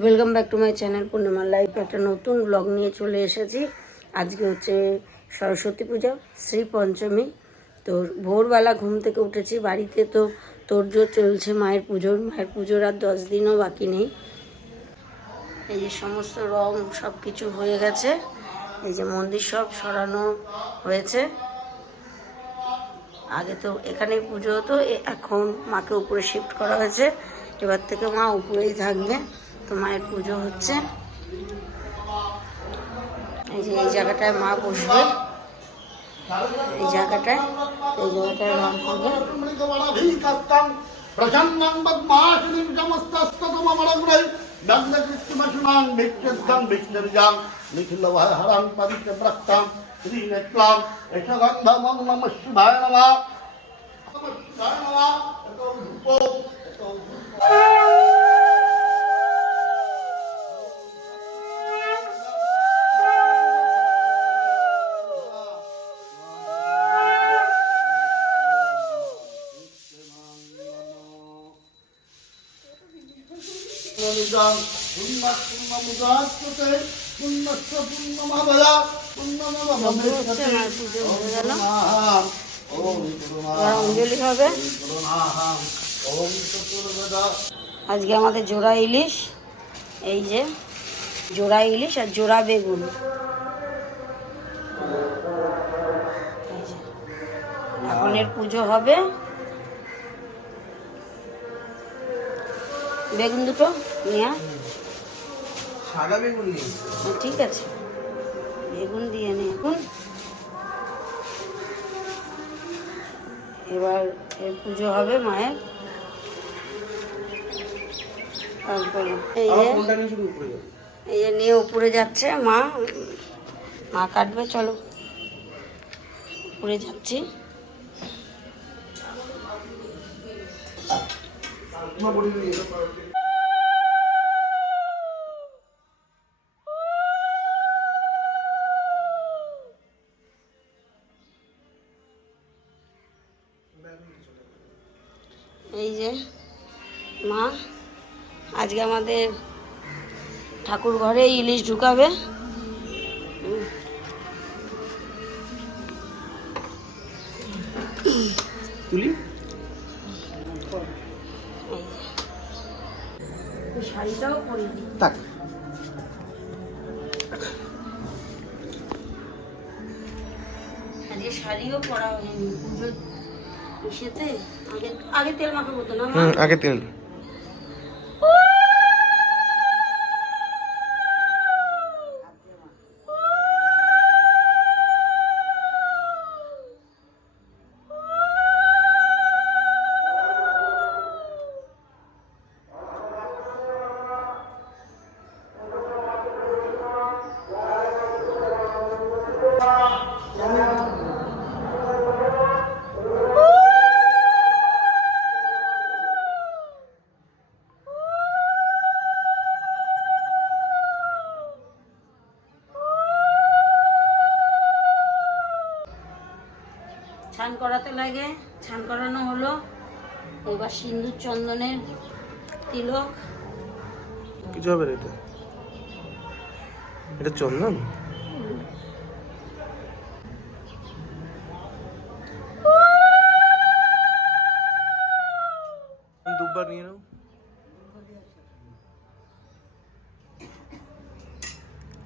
Welcome back to my channel Purnima life একটা নতুন blog নিয়ে চলে এসেছি। আজকে হচ্ছে সরস্বতী পূজা, শ্রী পঞ্চমী। তো ভোরবেলা ঘুম থেকে উঠেছি। বাড়িতে তো তোড়জোড় চলছে মায়ের পুজোর। মায়ের পুজোর আর দশ দিনও বাকি নেই। এই যে সমস্ত রং সব কিছু হয়ে গেছে। এই যে মন্দির সব সরানো হয়েছে। আগে তো এখানেই পুজো হতো এখন মাকে উপরে শিফট করা হয়েছে। এবার থেকে মা উপরেই থাকবে, তো মায়ের পুজো হচ্ছে। এই যে এই জায়গাটায় মা বসবে। এই জায়গাটায় এই জায়গাটায় রাম হবে প্রসন্নং नग्नकृष्णमशुनान् भिक्षिद्धं भिक्षरिजां निखिलवहरां परिचप्रक्तां श्रीनेत्रां यशगन्धमं नमः शिवाय नमः नमः शिवाय পুণ্যস্য এবার অঞ্জলি হবে। আজকে আমাদের জোড়া ইলিশ এই যে জোড়া ইলিশ আর জোড়া বেগুন। এখন এর পুজো হবে। বেগুন দুটো নিয়ে সাদা বেগুন নেই ঠিক আছে। বেগুন দিয়ে নে এখন। এবার এর পুজো হবে মায়ের। এই যে নিয়ে উপরে যাচ্ছে মা। মা কাটবে চলো। উপরে যাচ্ছি। তোমার বডি এই যে মা আজকে আমাদের ঠাকুর ঘরে ইলিশ ঢুকাবে। তুলি। শাড়িটাও পরিনি। তাক আজকে শাড়িও পরা হয়নি। পুজোর ইসেতে? আগে তেল মাখা হতো না আগে তেল। ছান করানো হলো। এবার সিন্দুর চন্দনের তিলক। কিছু হবে এটা? এটা চন্দন? দুবার নিয়ে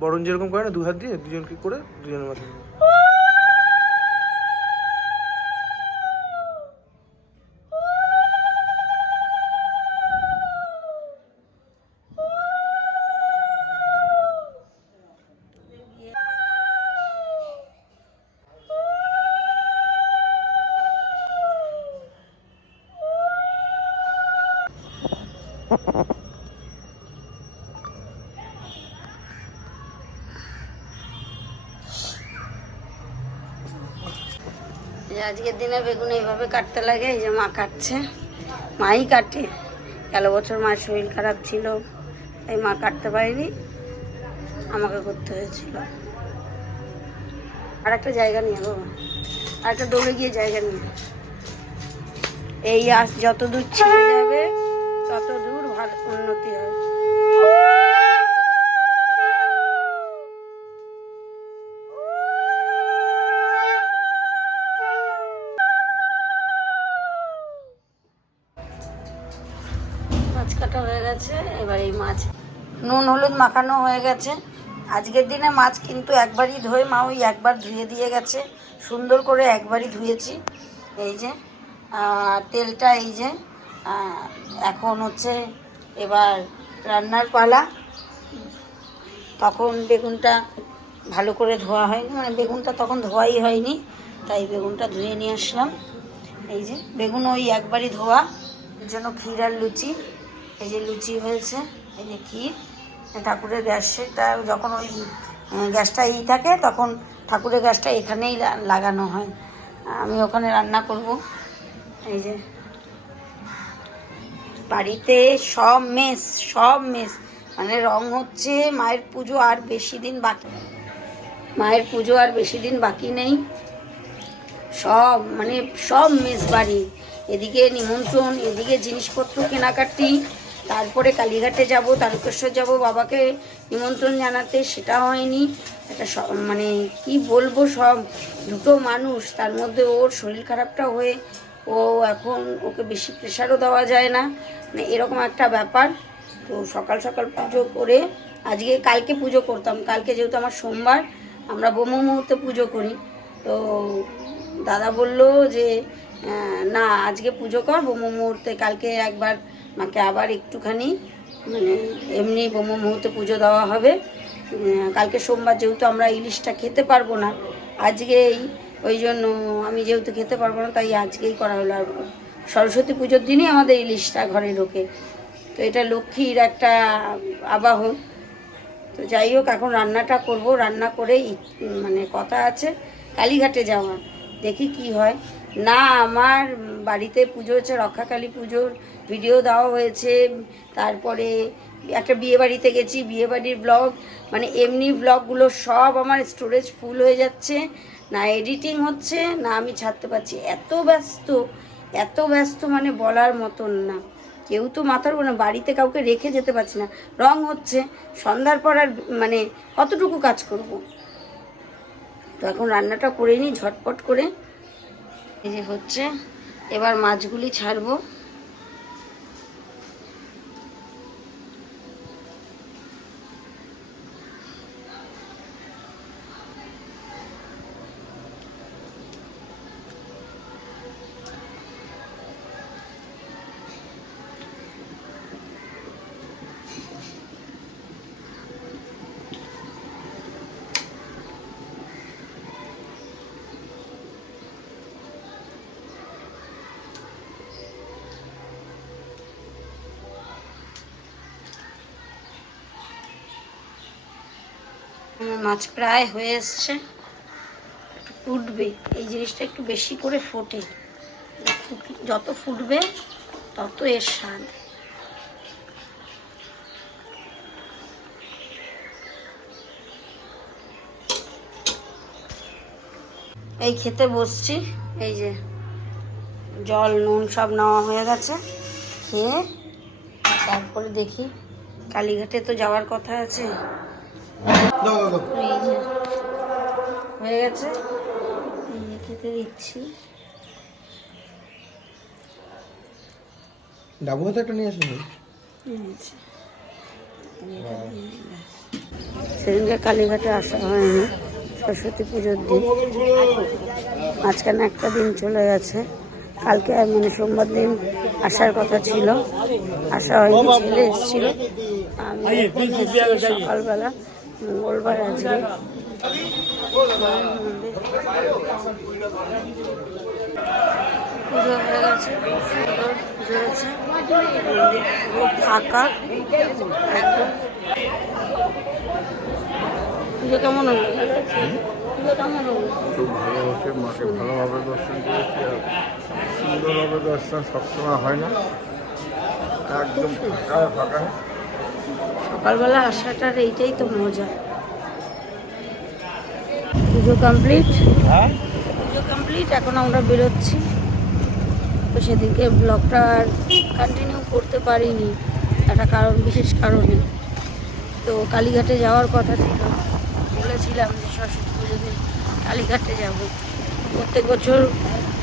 বরণ যেরকম করে না দু হাত দিয়ে দুজনকে করে দুজনের মাথায়। আজকের দিনে বেগুন এইভাবে কাটতে লাগে, এই যে মা কাটছে। মাই কাটে। গেল বছর মায়ের শরীর খারাপ ছিল এই মা কাটতে পারিনি। আমাকে করতে হয়েছিল। আর একটা জায়গা নিয়ে বাবা আর একটা দৌড়ে গিয়ে জায়গা নিয়ে। এই আস যত দূর ছিঁড়ে যাবে হলুদ মাখানো হয়ে গেছে। আজকের দিনে মাছ কিন্তু একবারই ধুয়ে, মা ওই একবার ধুয়ে দিয়ে গেছে। সুন্দর করে একবারই ধুয়েছি। এই যে তেলটা এই যে এখন হচ্ছে এবার রান্নার পালা। তখন বেগুনটা ভালো করে ধোয়া হয়নি মানে বেগুনটা তখন ধোয়াই হয়নি, তাই বেগুনটা ধুয়ে নিয়ে আসলাম। এই যে, বেগুন ওই একবারই ধোয়া জন্য ক্ষীর আর লুচি, এই যে লুচি হয়েছে, এই যে ক্ষীর। ঠাকুরের গ্যাসটা যখন ওই গ্যাসটা ই থাকে, তখন ঠাকুরের গ্যাসটা এখানেই লাগানো হয়। আমি ওখানে রান্না করব। এই যে। বাড়িতে সব মেস সব মেস। মানে রং হচ্ছে মায়ের পুজো আর বেশি দিন বাকি মায়ের পুজো আর বেশি দিন বাকি নেই। সব মানে সব মেস বাড়ি। এদিকে নিমন্ত্রণ, এদিকে জিনিসপত্র কেনাকাটি তারপরে কালীঘাটে যাব, তারকেশ্বর যাব, বাবাকে নিমন্ত্রণ জানাতে, সেটা হয়নি। একটা মানে কি বলব, সব দুটো মানুষ, তার মধ্যে ওর শরীর খারাপটা হয়ে ও এখন ওকে বেশি প্রেশারও দেওয়া যায় না। মানে এরকম একটা ব্যাপার। তো সকাল সকাল পুজো করে, আজকে কালকে পুজো করতাম। কালকে যেহেতু আমার সোমবার, আমরা ব্রহ্ম মুহূর্তে পুজো করি। তো দাদা বলল যে না, আজকে পুজো কর, ব্রহ্ম মুহূর্তে কালকে একবার মাকে আবার একটুখানি মানে এমনি ব্রহ্ম মুহূর্তে পুজো দেওয়া হবে। কালকে সোমবার যেহেতু আমরা ইলিশটা খেতে পারব না, আজকেই ওই জন্য আমি যেহেতু খেতে পারব না, তাই আজকেই করা হলো। আর সরস্বতী পুজোর দিনই আমাদের ইলিশটা ঘরে ঢোকে। তো এটা লক্ষ্মীর একটা আবাহন। তো যাই হোক, এখন রান্নাটা করব। রান্না করে মানে কথা আছে, কালীঘাটে যাওয়া। দেখি কি হয়। না, আমার বাড়িতে পুজো হচ্ছে, রক্ষাকালী পুজোর ভিডিও দেওয়া হয়েছে। তারপরে একটা বিয়ে বাড়িতে গেছি বিয়ে বাড়ির ব্লগ মানে এমনি ব্লগগুলো সব আমার স্টোরেজ ফুল হয়ে যাচ্ছে। না এডিটিং হচ্ছে, না আমি ছাড়তে পারছি। এত ব্যস্ত এত ব্যস্ত মানে বলার মতন না। কেউ তো মাথার না, বাড়িতে কাউকে রেখে যেতে পারছি না। রং হচ্ছে, সন্ধ্যার পর আর মানে কতটুকু কাজ করব? তো এখন রান্নাটা করে নিই ঝটপট করে। এই যে হচ্ছে, এবার মাছগুলি ছাড়বো। মাছ প্রায় হয়ে এসছে। একটু ফুটবে। এই জিনিসটা একটু বেশি করে ফোটে। যত ফুটবে, তত এর স্বাদ। এই খেতে বসছি। এই যে জল, নুন সব নেওয়া হয়ে গেছে। খেয়ে তারপরে দেখি। কালীঘাটে তো যাওয়ার কথা আছে। হয়ে গেছে। খেতে দিচ্ছি। ডাবু হাতে একটা নিয়ে আসুন সেদিনকে কালীঘাটে আসা হয়নি সরস্বতী পুজোর দিন। মাঝখানে একটা দিন চলে গেছে। কালকে মানে সোমবার দিন আসার কথা ছিল। আসা হয়নি ছেলে এসেছিল। আমি সকালবেলা। মঙ্গলবার আজকে। পুজো হয়ে গেছে পুজো হয়েছে ফাঁকা। একদম পুজো কেমন হলো? ভালোভাবে দর্শন করেছি আর সুন্দরভাবে দর্শন সবসময় হয় না। একদম ফাঁকা ফাঁকা সকালবেলা আসাটার এইটাই তো মজা। পুজো কমপ্লিট হ্যাঁ? পুজো কমপ্লিট এখন আমরা বেরোচ্ছি। তো সেদিকে ব্লগটা আর কন্টিনিউ করতে পারিনি একটা কারণ বিশেষ কারণে। তো কালীঘাটে যাওয়ার কথা ছিল। বলেছিলাম যে সরস্বতী পুজো দিন কালীঘাটে যাব। প্রত্যেক বছর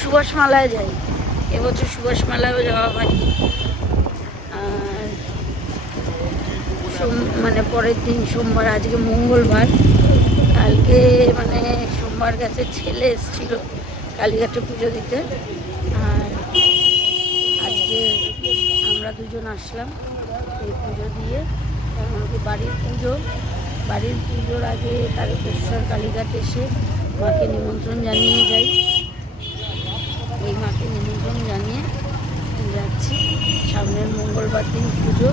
সুভাষ মেলায় যাই। এবছর সুভাষ মেলায়ও যাওয়া হয়নি আর সোম মানে পরের দিন সোমবার, আজকে মঙ্গলবার। কালকে মানে সোমবার গেছে, ছেলে এসেছিল কালীঘাটে পুজো দিতে। আর আজকে আমরা দুজন আসলাম এই পুজো দিয়ে। ওকে বাড়ির পুজো। বাড়ির পুজোর আগে তারকেশ্বর কালীঘাট এসে মাকে নিমন্ত্রণ জানিয়ে যাই। এই মাকে নিমন্ত্রণ জানিয়ে যাচ্ছি। সামনের মঙ্গলবার দিন পুজো।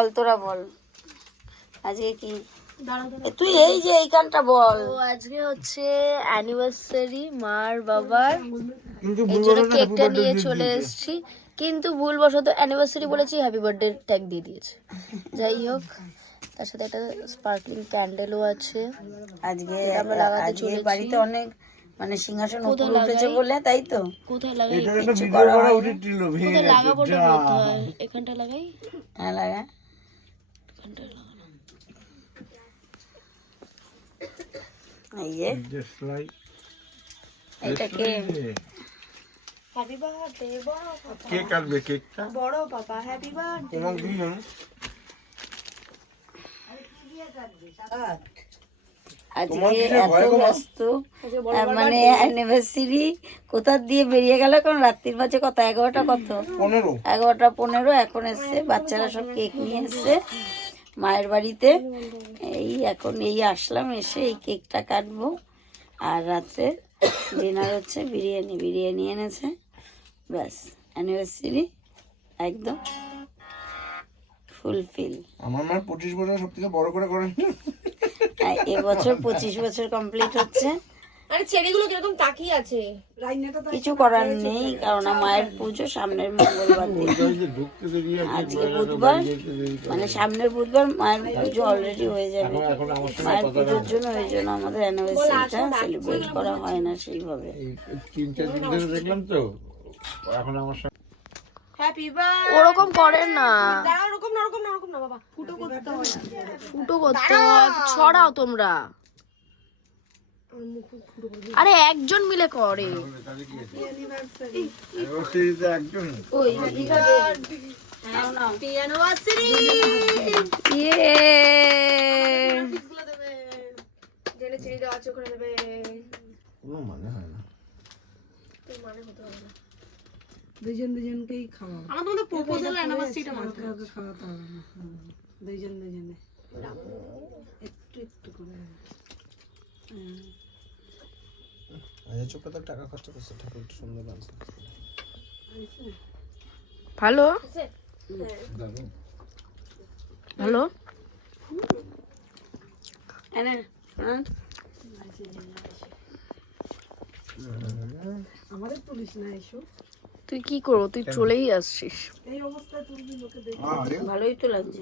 বল তোরা বল। আজকে কি? তুই এই যে এই গানটা বল। আজকে হচ্ছে অ্যানিভার্সারি মার বাবার। কিন্তু এই জন্য কেকটা নিয়ে চলে এসেছি। কিন্তু ভুলবশত অ্যানিভার্সারি বলেছি হ্যাপি বার্থডে ট্যাগ দিয়ে দিয়েছে। যাই হোক তার সাথে একটা স্পার্কলিং ক্যান্ডেলও আছে। আজকে আমরা লাগাতে চলেছি। বাড়িতে অনেক মানে সিংহাসন কোথায় উপরে উঠেছে বলে তাই তো? কোথায় লাগাই? কিচ্ছু করা। কোথায় লাগাবো এখানটা লাগাই? হ্যাঁ লাগা। এই যে Just like এটাকে হ্যাপি বার্থডে বড় কে কাটবে কেকটা বড় বাবা হ্যাপি বার্থডে তোমার দুজন আজকে এত ব্যস্ত মানে অ্যানিভার্সারি কোথা দিয়ে বেরিয়ে গেল এখন রাত্রির বাজে কত এগারোটা কত পনেরো এগারোটা পনেরো এখন এসছে বাচ্চারা সব কেক নিয়ে এসছে মায়ের বাড়িতে। এই এখন এই আসলাম এসে এই কেকটা কাটবো। আর রাত্রে ডিনার হচ্ছে বিরিয়ানি বিরিয়ানি এনেছে। ব্যাস অ্যানিভার্সারি একদম ফুলফিল আমার মা পঁচিশ বছর সব থেকে বড় করে করেন। এবছর পঁচিশ বছর কমপ্লিট হচ্ছে। আরে ছেলেগুলো কীরকম তাকিয়ে আছে? কিছু করার নেই কারণ মায়ের পুজো সামনের মঙ্গলবার আজকে বুধবার মানে সামনের বুধবার মায়ের পুজো অলরেডি হয়ে যাবে। মায়ের পুজোর জন্য ওই জন্য আমাদের অ্যানিভার্সারিটা সেলিব্রেট করা হয় না সেইভাবে। তিন চার দিন ধরে দেখলাম তো। এখন আমার ওরকম করে না। ফুটো করতে হয় ছড়াও তোমরা। নাও। ইয়ে কোনো মানে হয় না। দুজন দুজনকেই খাওয়া আমার তো প্রপোজাল অ্যানিভার্সারিটা মানতে হবে খাওয়াতে হবে না দুজন দুজনে একটু একটু করে। তো টাকা খরচ করছে। ঠাকুরটা সুন্দর লাগছে ভালো? ভালো? আমাদের তুলিস না এসো। তুই কি করব? তুই চলেই আসছিস। এই অবস্থায় তুলবি লোকে দেখে ভালোই তো লাগছে।